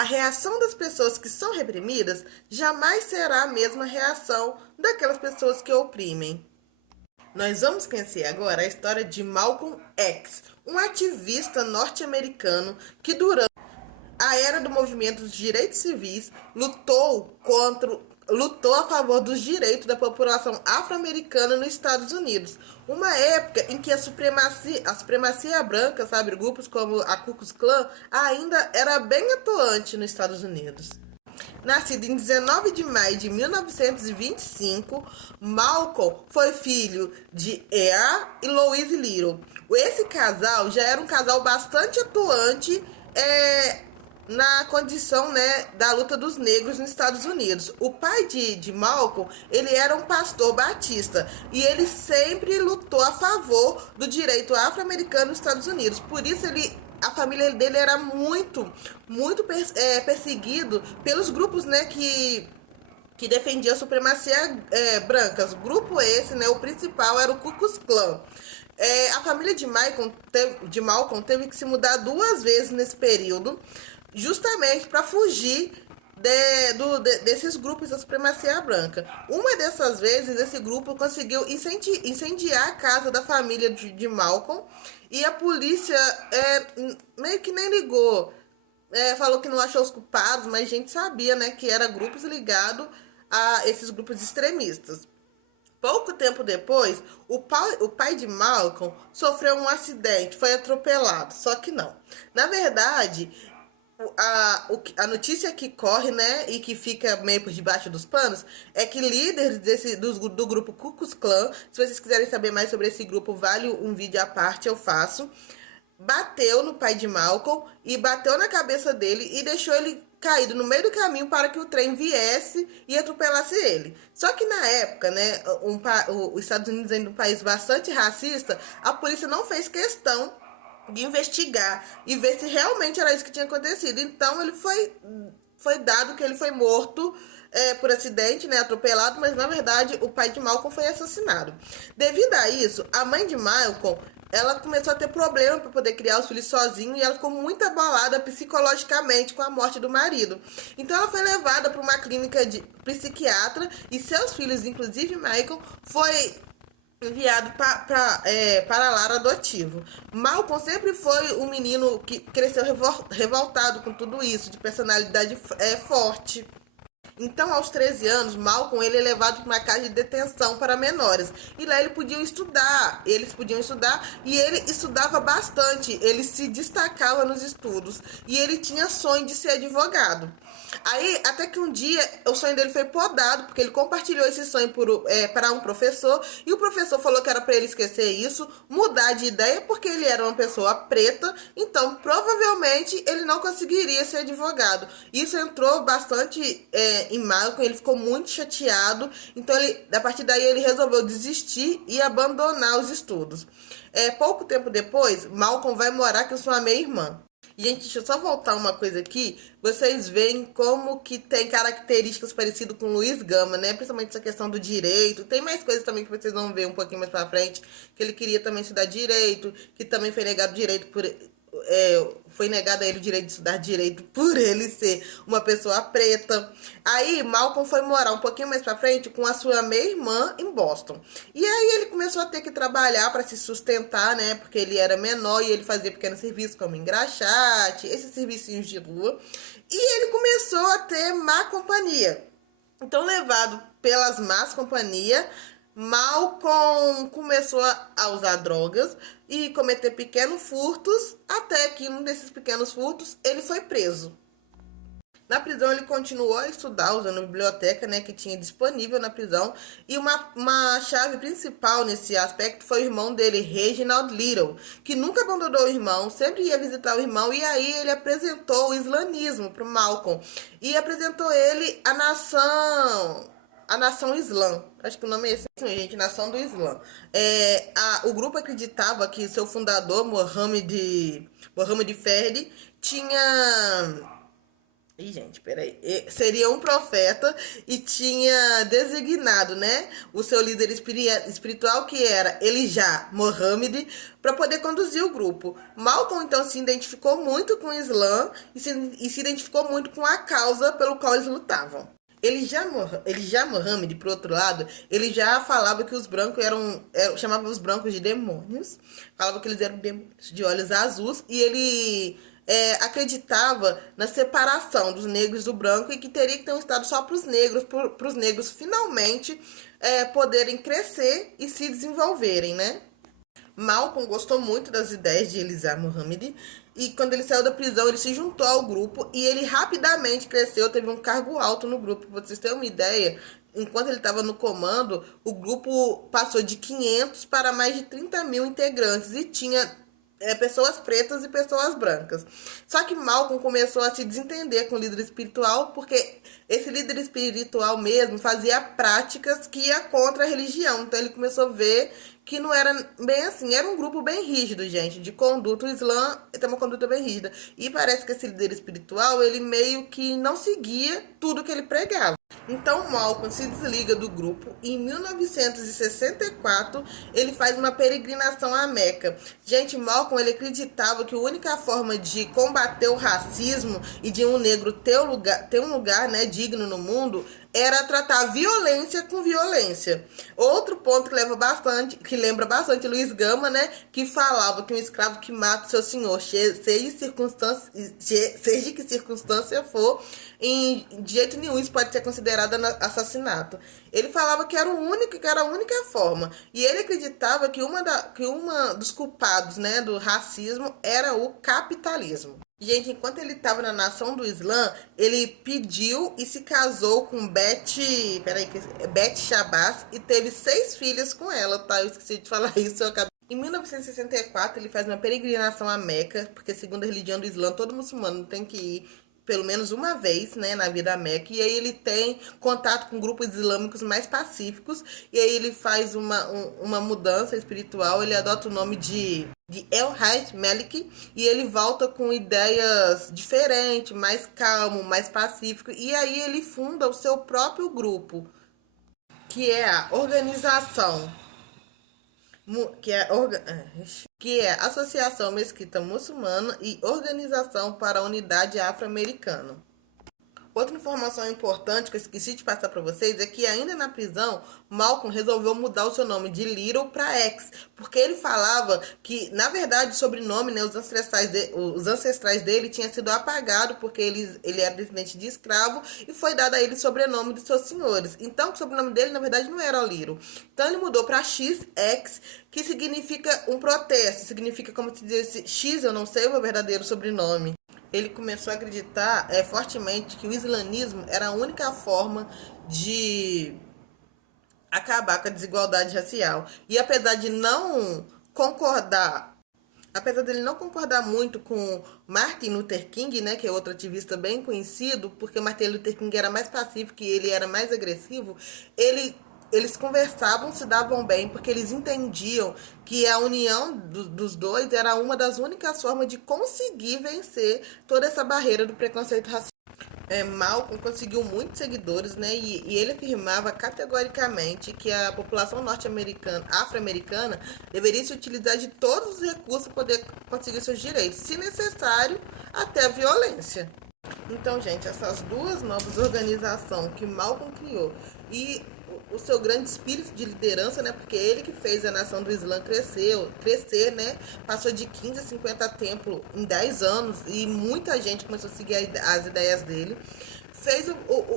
a reação das pessoas que são reprimidas jamais será a mesma reação daquelas pessoas que oprimem. Nós vamos conhecer agora a história de Malcolm X, um ativista norte-americano que durante a era do movimento dos direitos civis lutou a favor dos direitos da população afro-americana nos Estados Unidos. Uma época em que a supremacia branca, sabe, grupos como a Ku Klux Klan, ainda era bem atuante nos Estados Unidos. Nascido em 19 de maio de 1925, Malcolm foi filho de Earl e Louise Little. Esse casal já era um casal bastante atuante na condição, né, da luta dos negros nos Estados Unidos. O pai de Malcolm, ele era um pastor batista e ele sempre lutou a favor do direito afro-americano nos Estados Unidos. Por isso a família dele era muito perseguido pelos grupos, né, que defendiam a supremacia branca. O grupo esse, né, o principal era o Ku Klux Klan. A família de Malcolm teve que se mudar 2 vezes nesse período, justamente para fugir desses grupos da supremacia branca. Uma dessas vezes, esse grupo conseguiu incendiar a casa da família de Malcolm e a polícia meio que nem ligou. Falou que não achou os culpados, mas a gente sabia, né, que eram grupos ligados a esses grupos extremistas. Pouco tempo depois, o pai de Malcolm sofreu um acidente, foi atropelado, só que não. Na verdade, a notícia que corre, né, e que fica meio por debaixo dos panos, é que líderes do grupo Ku Klux Klan, se vocês quiserem saber mais sobre esse grupo, vale um vídeo à parte, eu faço, bateu no pai de Malcolm e bateu na cabeça dele e deixou ele caído no meio do caminho para que o trem viesse e atropelasse ele. Só que na época, né, os Estados Unidos ainda um país bastante racista, a polícia não fez questão de investigar e ver se realmente era isso que tinha acontecido. Então ele foi dado que ele foi morto por acidente, né, atropelado, mas na verdade o pai de Malcolm foi assassinado. Devido a isso, a mãe de Malcolm, ela começou a ter problema para poder criar os filhos sozinha e ela ficou muito abalada psicologicamente com a morte do marido. Então ela foi levada para uma clínica de psiquiatra e seus filhos, inclusive Michael, foi enviado para lar adotivo. Malcolm sempre foi um menino que cresceu revoltado com tudo isso, de personalidade forte. Então, aos 13 anos, Malcolm ele é levado para uma casa de detenção para menores. E lá eles podiam estudar e ele estudava bastante. Ele se destacava nos estudos e ele tinha sonho de ser advogado. Aí, até que um dia, o sonho dele foi podado, porque ele compartilhou esse sonho para um professor, e o professor falou que era para ele esquecer isso, mudar de ideia, porque ele era uma pessoa preta, então provavelmente ele não conseguiria ser advogado. Isso entrou bastante em Malcolm, ele ficou muito chateado, então a partir daí ele resolveu desistir e abandonar os estudos. Pouco tempo depois, Malcolm vai morar com sua meia-irmã. Gente, deixa eu só voltar uma coisa aqui. Vocês veem como que tem características parecidas com Luiz Gama, né? Principalmente essa questão do direito. Tem mais coisas também que vocês vão ver um pouquinho mais pra frente. Que ele queria também estudar direito, que também foi negado direito foi negado a ele o direito de estudar direito por ele ser uma pessoa preta. Aí Malcolm foi morar um pouquinho mais pra frente com a sua meia-irmã em Boston. E aí ele começou a ter que trabalhar para se sustentar, né? Porque ele era menor e ele fazia pequenos serviços como engraxate, esses servicinhos de rua. E ele começou a ter má companhia. Então, levado pelas más companhias, Malcolm começou a usar drogas e cometer pequenos furtos, até que um desses pequenos furtos ele foi preso. Na prisão ele continuou a estudar usando a biblioteca, né, que tinha disponível na prisão, e uma chave principal nesse aspecto foi o irmão dele, Reginald Little, que nunca abandonou o irmão, sempre ia visitar o irmão, e aí ele apresentou o islamismo para o Malcolm e apresentou ele a Nação Islã. Acho que o nome é esse, gente, Nação do Islã. O grupo acreditava que seu fundador, Mohammed Ferdi, Ih, gente, peraí. Seria um profeta e tinha designado, né, o seu líder espiritual, que era Elijah Muhammad, para poder conduzir o grupo. Malcolm, então, se identificou muito com o Islã e se identificou muito com a causa pelo qual eles lutavam. Elijah Muhammad, por outro lado, ele já falava que os brancos chamava os brancos de demônios, falava que eles eram demônios de olhos azuis, e ele acreditava na separação dos negros do branco e que teria que ter um estado só para os negros finalmente poderem crescer e se desenvolverem, né? Malcolm gostou muito das ideias de Elijah Muhammad e quando ele saiu da prisão ele se juntou ao grupo e ele rapidamente cresceu, teve um cargo alto no grupo. Para vocês terem uma ideia, enquanto ele estava no comando, o grupo passou de 500 para mais de 30 mil integrantes e tinha pessoas pretas e pessoas brancas. Só que Malcolm começou a se desentender com o líder espiritual, porque esse líder espiritual mesmo fazia práticas que ia contra a religião. Então ele começou a ver que não era bem assim, era um grupo bem rígido, gente, de conduta. O Islã tem uma conduta bem rígida. E parece que esse líder espiritual, ele meio que não seguia tudo que ele pregava. Então Malcolm se desliga do grupo e em 1964 ele faz uma peregrinação a Meca. Gente, Malcolm ele acreditava que a única forma de combater o racismo e de um negro ter um lugar, né, digno no mundo era tratar violência com violência. Outro ponto que lembra bastante Luiz Gama, né, que falava que um escravo que mata o seu senhor, seja que circunstância for, de jeito nenhum isso pode ser considerado assassinato. Ele falava que era a única forma. E ele acreditava que uma dos culpados, né, do racismo era o capitalismo. Gente, enquanto ele estava na nação do Islã, ele pediu e se casou com Beth Shabazz e teve 6 filhas com ela, tá? Eu esqueci de falar isso, eu acabei. Em 1964, ele faz uma peregrinação a Meca, porque segundo a religião do Islã, todo muçulmano tem que ir pelo menos uma vez, né, na vida a Meca, e aí ele tem contato com grupos islâmicos mais pacíficos, e aí ele faz uma mudança espiritual, ele adota o nome de El-Hajj Malik, e ele volta com ideias diferentes, mais calmo, mais pacífico, e aí ele funda o seu próprio grupo, que é a organização que é Associação Mesquita Muçulmana e Organização para a Unidade Afro-Americana. Outra informação importante que eu esqueci de passar para vocês é que ainda na prisão, Malcolm resolveu mudar o seu nome de Little para X, porque ele falava que, na verdade, o sobrenome, né, os ancestrais dele tinha sido apagado porque ele era descendente de escravo e foi dado a ele o sobrenome dos seus senhores. Então, o sobrenome dele, na verdade, não era Little. Então, ele mudou para XX, que significa um protesto, significa como se dissesse X, eu não sei o meu verdadeiro sobrenome. Ele começou a acreditar fortemente que o islamismo era a única forma de acabar com a desigualdade racial. E apesar dele não concordar muito com Martin Luther King, né, que é outro ativista bem conhecido, porque Martin Luther King era mais pacífico e ele era mais agressivo, eles conversavam, se davam bem, porque eles entendiam que a união dos dois era uma das únicas formas de conseguir vencer toda essa barreira do preconceito racial. Malcolm conseguiu muitos seguidores, né? E ele afirmava categoricamente que a população norte-americana, afro-americana, deveria se utilizar de todos os recursos para poder conseguir seus direitos, se necessário, até a violência. Então, gente, essas duas novas organizações que Malcolm criou e o seu grande espírito de liderança, né? Porque ele que fez a nação do Islã crescer, né? Passou de 15 a 50 templos em 10 anos e muita gente começou a seguir as ideias dele. Fez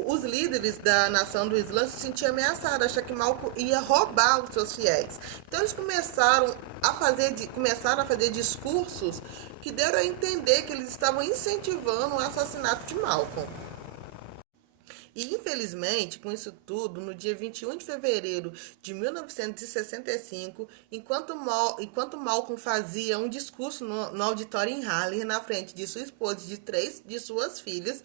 os líderes da nação do Islã se sentir ameaçados, achar que Malcolm ia roubar os seus fiéis. Então eles começaram a fazer discursos que deram a entender que eles estavam incentivando o assassinato de Malcolm. E, infelizmente, com isso tudo, no dia 21 de fevereiro de 1965, enquanto Malcolm fazia um discurso no auditório em Harlem, na frente de sua esposa e de 3 de suas filhas,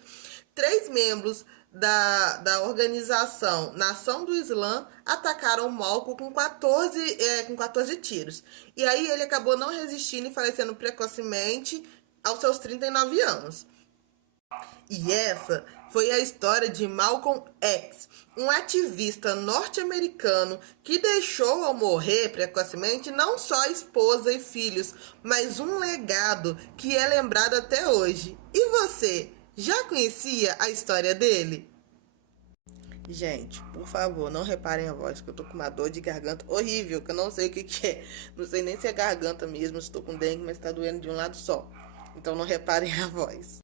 3 membros da organização Nação do Islã atacaram Malcolm com 14 tiros. E aí ele acabou não resistindo e falecendo precocemente aos seus 39 anos. E essa foi a história de Malcolm X, um ativista norte-americano que deixou ao morrer precocemente não só a esposa e filhos, mas um legado que é lembrado até hoje. E você, já conhecia a história dele? Gente, por favor, não reparem a voz, que eu tô com uma dor de garganta horrível, que eu não sei o que que é. Não sei nem se é garganta mesmo, se tô com dengue, mas tá doendo de um lado só. Então não reparem a voz.